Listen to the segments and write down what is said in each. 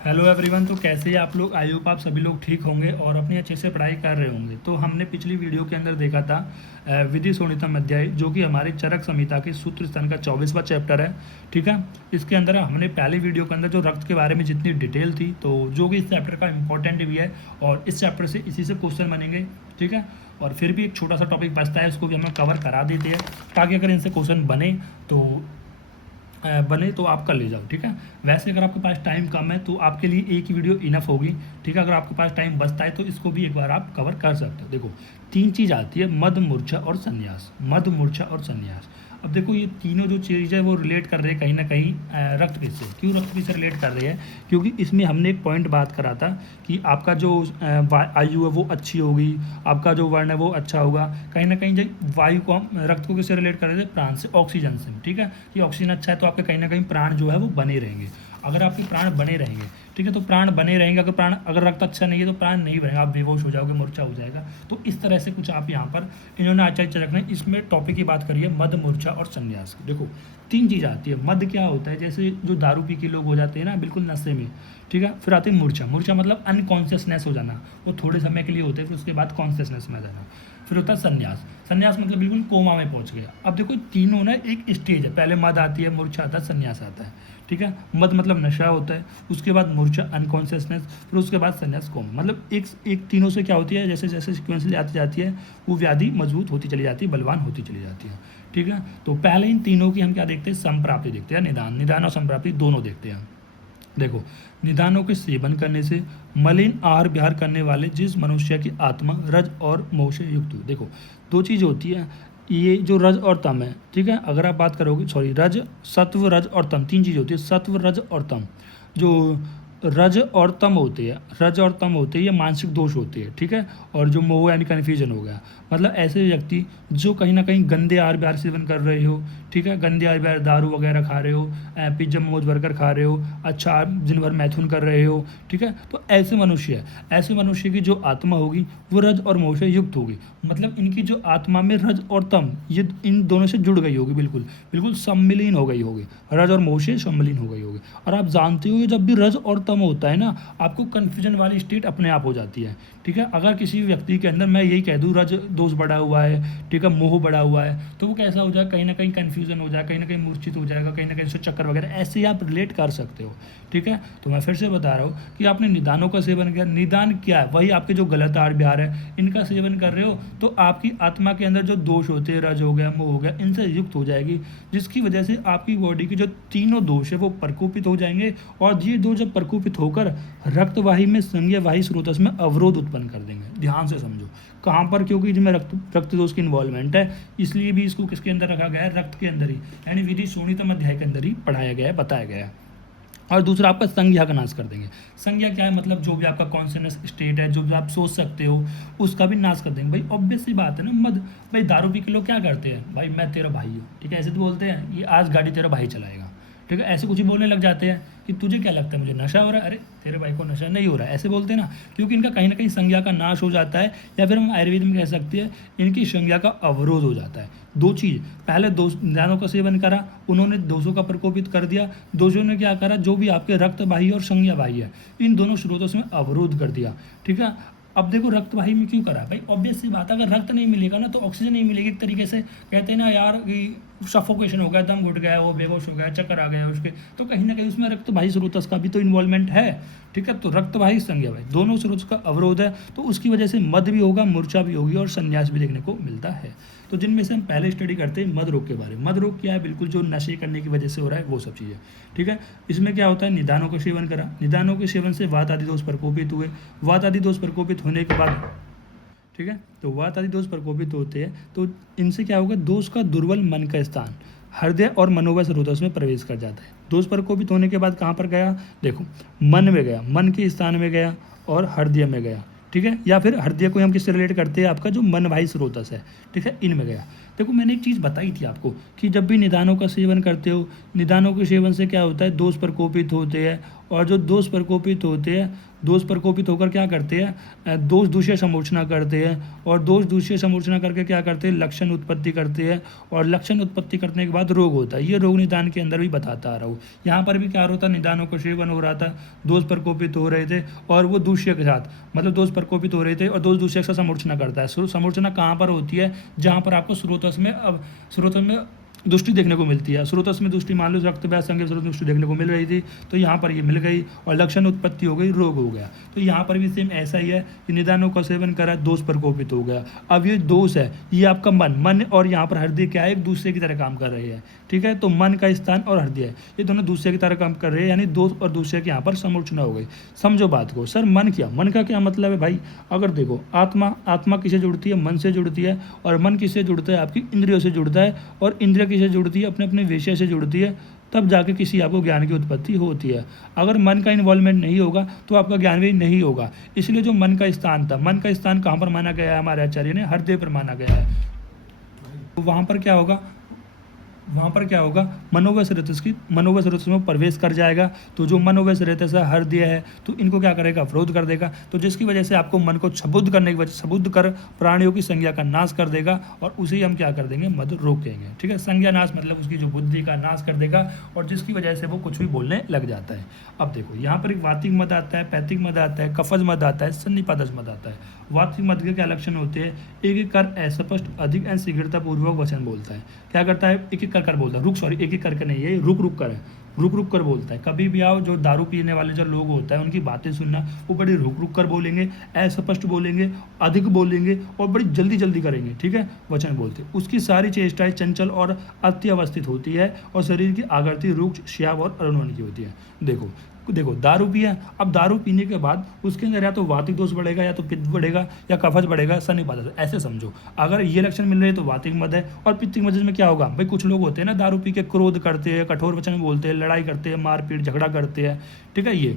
Hello everyone. तो कैसे हैं आप लोग? आई होप आप सभी लोग ठीक होंगे और अपनी अच्छे से पढ़ाई कर रहे होंगे। तो हमने पिछली वीडियो के अंदर देखा था विधि शोणितम अध्याय, जो कि हमारी चरक संहिता के सूत्र स्थान का 24वां चैप्टर है। ठीक है, इसके अंदर हमने पहले वीडियो के अंदर जो रक्त के बारे में जितनी डिटेल थी, तो जो कि इस चैप्टर का इंपॉर्टेंट भी है और इस चैप्टर से इसी से क्वेश्चन बनेंगे। ठीक है, और फिर भी एक छोटा सा टॉपिक बचता है, उसको भी हमें कवर करा देते हैं ताकि अगर इनसे क्वेश्चन बने तो आप कर ले जाओ। ठीक है, वैसे अगर आपके पास टाइम कम है तो आपके लिए एक ही वीडियो इनफ होगी। ठीक है, अगर आपके पास टाइम बचता है तो इसको भी एक बार आप कवर कर सकते हो। देखो, तीन चीज़ आती है, मद, मूर्छा और संन्यास। मद, मूर्छा और संन्यास। अब देखो, ये तीनों जो चीज़ है वो रिलेट कर रहे हैं कहीं ना कहीं रक्त पीत से। क्यों रक्त पीत से रिलेट कर रहे हैं? क्योंकि इसमें हमने एक पॉइंट बात करा था कि आपका जो आयु है वो अच्छी होगी, आपका जो वर्ण है वो अच्छा होगा। कहीं ना कहीं जब वायु को हम रक्त को किससे रिलेट कर रहे थे? प्राण से, ऑक्सीजन से। ठीक है, कि ऑक्सीजन अच्छा है तो आपके कहीं ना कहीं प्राण जो है वो बने रहेंगे। अगर आपके प्राण बने रहेंगे, ठीक है, तो प्राण बने रहेंगे। अगर रक्त अच्छा नहीं है तो प्राण नहीं बनेगा, आप बेहोश हो जाओगे, मूर्छा हो जाएगा। तो इस तरह से कुछ आप यहाँ पर इन्होंने आचार्य चरक ने इसमें टॉपिक की बात करी है, मद, मूर्छा और संन्यास। देखो, तीन चीज़ आती है। मद क्या होता है? जैसे जो दारू पी के लोग हो जाते हैं ना, बिल्कुल नशे में। ठीक है, फिर आती है मूर्छा। मूर्छा मतलब अनकॉन्शियसनेस हो जाना, वो थोड़े समय के लिए होते हैं, फिर उसके बाद कॉन्शियसनेस में आ जाना। फिर होता है संन्यास। संन्यास मतलब बिल्कुल कोमा में पहुंच गया। अब देखो, तीनों ना एक स्टेज है, पहले मद आती है, मूर्छा आता है, संन्यास आता है। ठीक है, मद मतलब नशा होता है, उसके बाद मूर्छा अनकॉन्शियसनेस, फिर उसके बाद संन्यास कोमा। मतलब एक एक तीनों से क्या होती है, जैसे जैसे सिक्वेंसली आती जाती है वो व्याधि मजबूत होती चली जाती है, बलवान होती चली जाती है। ठीक है, तो पहले इन तीनों की हम क्या देखते हैं? संप्राप्ति देखते हैं, निदान। निदान और संप्राप्ति दोनों देखते हैं। देखो, निदानों के सेवन करने से मलिन आहार विहार करने वाले जिस मनुष्य की आत्मा रज और मोह से युक्त हो। देखो, दो चीज़ होती है, ये जो रज और तम है। ठीक है, अगर आप बात करोगे, सॉरी, रज, सत्व, रज और तम, तीन चीज़ होती है, सत्व, रज और तम। जो रज और तम होते हैं, रज और तम होते हैं, ये मानसिक दोष होते हैं। ठीक है, और जो मोह यानी कन्फ्यूजन हो गया, मतलब ऐसे व्यक्ति जो कहीं ना कहीं गंदे आहार विहार सेवन कर रहे हो। ठीक है, गंदे आहार विहार, दारू वगैरह खा रहे हो, पिज्जा मोमोज बर्गर खा रहे हो, अच्छा दिन भर मैथुन कर रहे हो। ठीक है, तो ऐसे मनुष्य की जो आत्मा होगी वो रज और मोह से युक्त होगी। मतलब इनकी जो आत्मा में रज और तम, ये इन दोनों से जुड़ गई होगी, बिल्कुल बिल्कुल सम्मिलीन हो गई होगी, रज और मोह से सम्मिलीन हो गई होगी। और आप जानते हो, जब भी रज और तम होता है ना, आपको कन्फ्यूजन वाली स्टेट अपने आप हो जाती है। ठीक है, अगर किसी व्यक्ति के अंदर मैं यही कह दूँ रज दोष बढ़ा हुआ है, ठीक है, मोह बढ़ा हुआ है, तो वो कैसा हो जाएगा? कहीं ना कहीं कन्फ्यूजन हो जाएगा, कहीं ना कहीं मूर्छित हो जाएगा, कहीं ना कहीं उससे चक्कर वगैरह, ऐसे ही आप रिलेट कर सकते हो। ठीक है, तो मैं फिर से बता रहा हूँ कि आपने निदानों का सेवन किया। निदान क्या है? वही आपके जो गलत आहार विहार है, इनका सेवन कर रहे हो तो आपकी आत्मा के अंदर जो दोष होते हैं, रज हो गया, मोह हो गया, इनसे युक्त हो जाएगी, जिसकी वजह से आपकी बॉडी की जो तीनों दोष है वो प्रकोपित हो जाएंगे। और ये दोष जब प्रकोपित होकर रक्तवाही में संज्ञा वाही स्रोतस में अवरोध उत्पन्न कर देंगे। ध्यान से समझो कहाँ पर, क्योंकि इसमें रक्त दोष की इन्वॉल्वमेंट है, इसलिए भी इसको किसके अंदर रखा गया है? रक्त के अंदर ही, यानी विधि शोणितम अध्याय के अंदर ही पढ़ाया गया है, बताया गया है। और दूसरा आपका संज्ञा का नाश कर देंगे। संज्ञा क्या है? मतलब जो भी आपका कॉन्शियसनेस स्टेट है, जो भी आप सोच सकते हो, उसका भी नाश कर देंगे। भाई ऑब्वियस सी बात है ना, मद, भाई दारू पी के लोग क्या करते हैं? भाई मैं तेरा भाई हूँ, ठीक है, ऐसे तो बोलते हैं, ये आज गाड़ी तेरा भाई चलाएगा। ठीक है, ऐसे कुछ ही बोलने लग जाते हैं कि तुझे क्या लगता है मुझे नशा हो रहा है? अरे तेरे भाई को नशा नहीं हो रहा है, ऐसे बोलते हैं ना, क्योंकि इनका कहीं ना कहीं संज्ञा का नाश हो जाता है, या फिर हम आयुर्वेद में कह सकते हैं इनकी संज्ञा का अवरोध हो जाता है। दो चीज़, पहले दोष निदानों का सेवन करा, उन्होंने दोषों का प्रकोपित कर दिया। दोषों ने क्या करा? जो भी आपके रक्तवाही और संज्ञावाही है, इन दोनों स्रोतों से अवरोध कर दिया। ठीक है, अब देखो रक्तवाही में क्यों करा? भाई ऑब्वियस सी बात है, अगर रक्त नहीं मिलेगा ना तो ऑक्सीजन नहीं मिलेगी। एक तरीके से कहते हैं ना यार कि सफोकेशन हो गया, दम घुट गया, वो बेहोश हो गया, चक्कर आ गया उसके, तो कहीं ना कहीं उसमें रक्तवाही स्रोतस का भी तो इन्वॉल्वमेंट है। ठीक है, तो रक्तवाही संज्ञावाही दोनों स्रोत का अवरोध है, तो उसकी वजह से मद भी होगा, मूर्छा भी होगी और संन्यास भी देखने को मिलता है। तो जिनमें से हम पहले स्टडी करते हैं मद रोग के बारे में। मद रोग क्या है? बिल्कुल जो नशे करने की वजह से हो रहा है वो सब चीज़ें। ठीक है, इसमें क्या होता है? निदानों का सेवन करा, निदानों के सेवन से वात आदि दोष प्रकोपित हुए। वात आदि दोष प्रकोपित होने के बाद, ठीक है, तो वात आदि दोष प्रकोपित होते हैं तो इनसे क्या होगा? दोष का दुर्बल मन का स्थान हृदय और मनोवय स्रोतस में प्रवेश कर जाता है। दोष प्रकोपित होने के बाद कहाँ पर गया? देखो, मन में गया, मन के स्थान में गया और हृदय में गया। ठीक है, या फिर हृदय को हम किससे रिलेट करते हैं? आपका जो मन वाही स्रोतस है, ठीक है, इनमें गया। देखो मैंने एक चीज़ बताई थी आपको कि जब भी निदानों का सेवन करते हो, निदानों के सेवन से क्या होता है? दोष प्रकोपित होते हैं और जो दोष प्रकोपित होते हैं, दोष प्रकोपित होकर क्या करते हैं, दोष दूसरे समूर्छना करते हैं, और दोष दूसरे समूर्छना करके क्या करते हैं, लक्षण उत्पत्ति करते हैं, और लक्षण उत्पत्ति करने के बाद रोग होता है। ये रोग निदान के अंदर भी बताता आ रहा हूँ। यहाँ पर भी क्या होता है, निदानों का सेवन हो रहा था, दोष प्रकोपित हो रहे थे, और वो दूसरे के साथ, मतलब दोष प्रकोपित हो रहे थे और दोष दूसरे के साथ समूर्छना करता है। समूर्छना कहाँ पर होती है, जहाँ पर आपको स्रोतस में दृष्टि देखने को मिलती है। स्रोतस में दृष्टि, मान लो रक्त व्यास संज्ञा स्रोत में दृष्टि देखने को मिल रही थी, तो यहाँ पर ये मिल गई और लक्षण उत्पत्ति हो गई, रोग हो गया। तो यहाँ पर भी सेम ऐसा ही है कि निदानों का सेवन करा, दोष प्रकोपित हो गया। अब ये दोष है, ये आपका मन और यहाँ पर हृदय क्या है, एक दूसरे की तरह काम कर रहे हैं, ठीक है। तो मन का स्थान और हृदय ये दोनों दूसरे की तरह काम कर रहे हैं, यानी दोष और दूसरे के यहाँ पर समूर्छना हो गई। समझो बात को। सर मन का क्या मतलब है भाई, अगर देखो आत्मा किसे जुड़ती है, मन से जुड़ती है, और मन किससे जुड़ता है, आपकी इंद्रियों से जुड़ता है, और इंद्रिय किसे जुड़ती है, अपने अपने विषय से जुड़ती है, तब जाके किसी आपको ज्ञान की उत्पत्ति होती है। अगर मन का इन्वॉल्वमेंट नहीं होगा तो आपका ज्ञान भी नहीं होगा। इसलिए जो मन का स्थान था, मन का स्थान कहाँ पर माना गया है, हमारे आचार्य ने हृदय पर माना गया है। तो वहाँ पर क्या होगा, मनोवश रजस में प्रवेश कर जाएगा। तो जो मनोवश रजस हृदय है, तो इनको क्या करेगा, अवरोध कर देगा। तो जिसकी वजह से आपको मन को सबुद्ध करने की वजह, सबुद्ध कर प्राणियों की संज्ञा का नाश कर देगा, और उसे हम क्या कर देंगे, मद रोकेंगे, ठीक है। संज्ञा नाश मतलब उसकी जो बुद्धि का नाश कर देगा, और जिसकी वजह से वो कुछ भी बोलने लग जाता है। अब देखो यहाँ पर एक वातिक मद आता है, पैतिक मद आता है, कफज मद आता है, सन्निपातज मद आता है। वातिक मद के क्या लक्षण होते हैं, एक एक कर अस्पष्ट, अधिक एवं शीघ्रतापूर्वक वचन बोलता है। क्या करता है, एक एक कर बोलता है, एक एक करके नहीं है, रुक कर है, रुक कर बोलता है। कभी भी आओ, जो दारू पीने वाले जो लोग होते हैं उनकी बातें सुनना, वो बड़ी रुक कर बोलेंगे, अस्पष्ट बोलेंगे, अधिक बोलेंगे, और बड़ी जल्दी करेंगे, ठीक है, वचन बोलते। उसकी सारी चेष्टाएं चंचल और अत्यवस्थित होती है, और शरीर की आकृति रुक्ष, श्याव और अरुण की होती है। देखो दारू पिया, अब दारू पीने के बाद उसके अंदर या तो वातिक दोष बढ़ेगा, या तो पित्त बढ़ेगा, या कफज बढ़ेगा, सन्निपातज, ऐसे समझो। अगर ये लक्षण मिल रहे हैं तो वातिक मद है। और पित्तिक मद में क्या होगा भाई, कुछ लोग होते हैं ना, दारू पी के क्रोध करते हैं, कठोर वचन बोलते हैं, लड़ाई करते हैं, मारपीट झगड़ा करते हैं, ठीक है ये।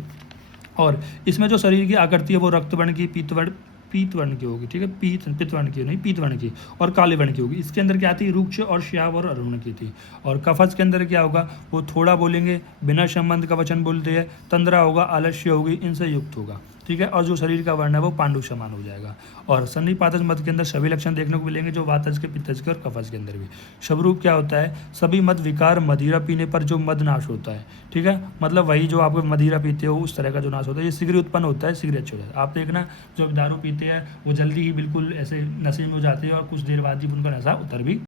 और इसमें जो शरीर की आकृति है वो रक्तवर्ण की, पीत वर्ण की होगी, ठीक है, पित्त वर्ण की नहीं, पीत वर्ण की, और काले वर्ण की होगी। इसके अंदर क्या थी, रुक्ष और श्याव और अरुण की थी। और कफज के अंदर क्या होगा, वो थोड़ा बोलेंगे, बिना संबंध का वचन बोलते हैं, तंद्रा होगा, आलस्य होगी, इनसे युक्त होगा, ठीक है। और जो शरीर का वर्ण है वो पांडु समान हो जाएगा। और सन्निपातज मद के अंदर सभी लक्षण देखने को मिलेंगे, जो वातज के, पित्तज के और कफज के अंदर भी। शबरूप क्या होता है, सभी मद विकार, मदिरा पीने पर जो मद नाश होता है, ठीक है, मतलब वही जो आपको मदिरा पीते हो उस तरह का जो नाश होता है। ये शीघ्र उत्पन्न होता है, शीघ्र अच्छे हो जाता है। आप देखना, जो दारू पीते हैं वो जल्दी ही बिल्कुल ऐसे नशे में हो जाते हैं, और कुछ देर बाद ही उनका नशा उतर भी